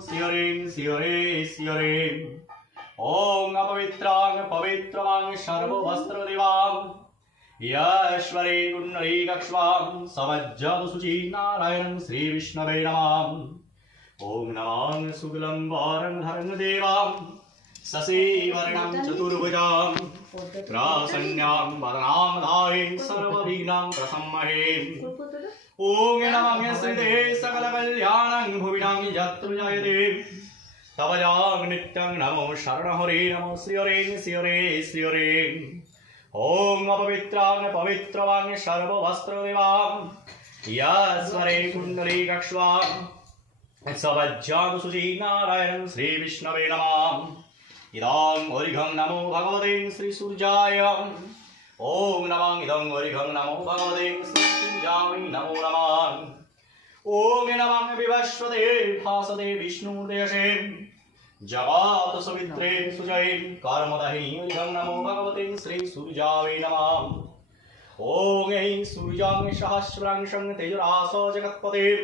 श्री हरिं श्री हरे श्री हरिं। ओम अपवित्रां पवित्रवां सर्ववस्त्रदेवां यश्वरे कुण्डलीकक्ष्वां सवज्जवसुचि नारायणं श्री विष्णवे नमः। ओम नमः शुक्लं वरं धरं देवां शशिवर्णं चतुर्भुजां प्रसन्नां वदनां धारे सर्वविघ्नां प्रशमहे। ओम नमः श्रीदेव सकलकल्याणं भुविनां यत्र जायते तव जाग नित्यं नमो शरणहरे नमो श्री हरे श्री हरे श्री हरे। ओम अपवित्रां पवित्रवां सर्ववस्त्रदेवां यस्वरे कुण्डलीकक्ष्वां सवज्जानुसुचि नारायणं श्री विष्णवे नमः। इदं ओरिघं नमो भगवते श्री सूर्याय। ओम नमः इदं ओरिघं नमो भगवते श्री सूर्याय नमो नमः। ओम नमः विवस्वते भासते विष्णुदेशे जगत सवित्रे सुजये कर्मदहि ओरिघं नमो भगवते श्री सूर्याय नमः। ओम ऐं सूर्यां सहस्रांशं तेजरासो जगत्पते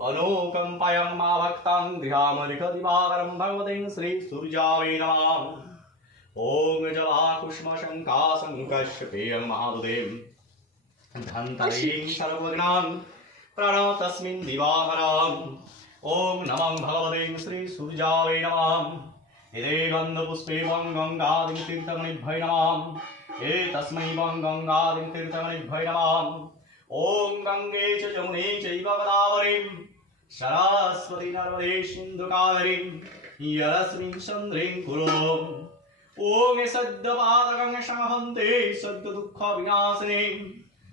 अनुकंपायं मा भक्तां गृहामलिखदिवाकरं भगवते श्री सूर्याय नमः। ओम जलाकुष्मशङ्काशङ्कश्यपेयं महादेवं धन्तरीं सर्वज्ञां प्रणव तस्मिन् दिवाकरम्। ओम नमः भगवते श्री सूर्याय नमः। इदे गन्धपुष्पे गंगादिं तीर्थमणिभ्यै नमः। एतस्मै गंगादिं तीर्थमणिभ्यै नमः। ओम गंगे च यमुने चैव गोदावरी सरस्वती नर्मदे सिन्धु कावेरी यस्मिन् सन्निधिं कुरु। ओम सद्यपादगं शमहन्ते सद्यदुःखविनाशिने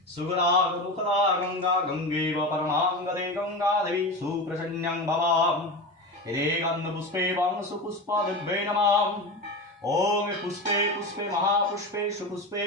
सुखदां दुःखदा गंगा गंगेव परमां गते गंगादेवी सुप्रसन्नं भवाम्। इदे गन्धपुष्पे सुपुष्पादिभ्यै नमः। ओम पुष्पे पुष्पे महापुष्पे सुपुष्पे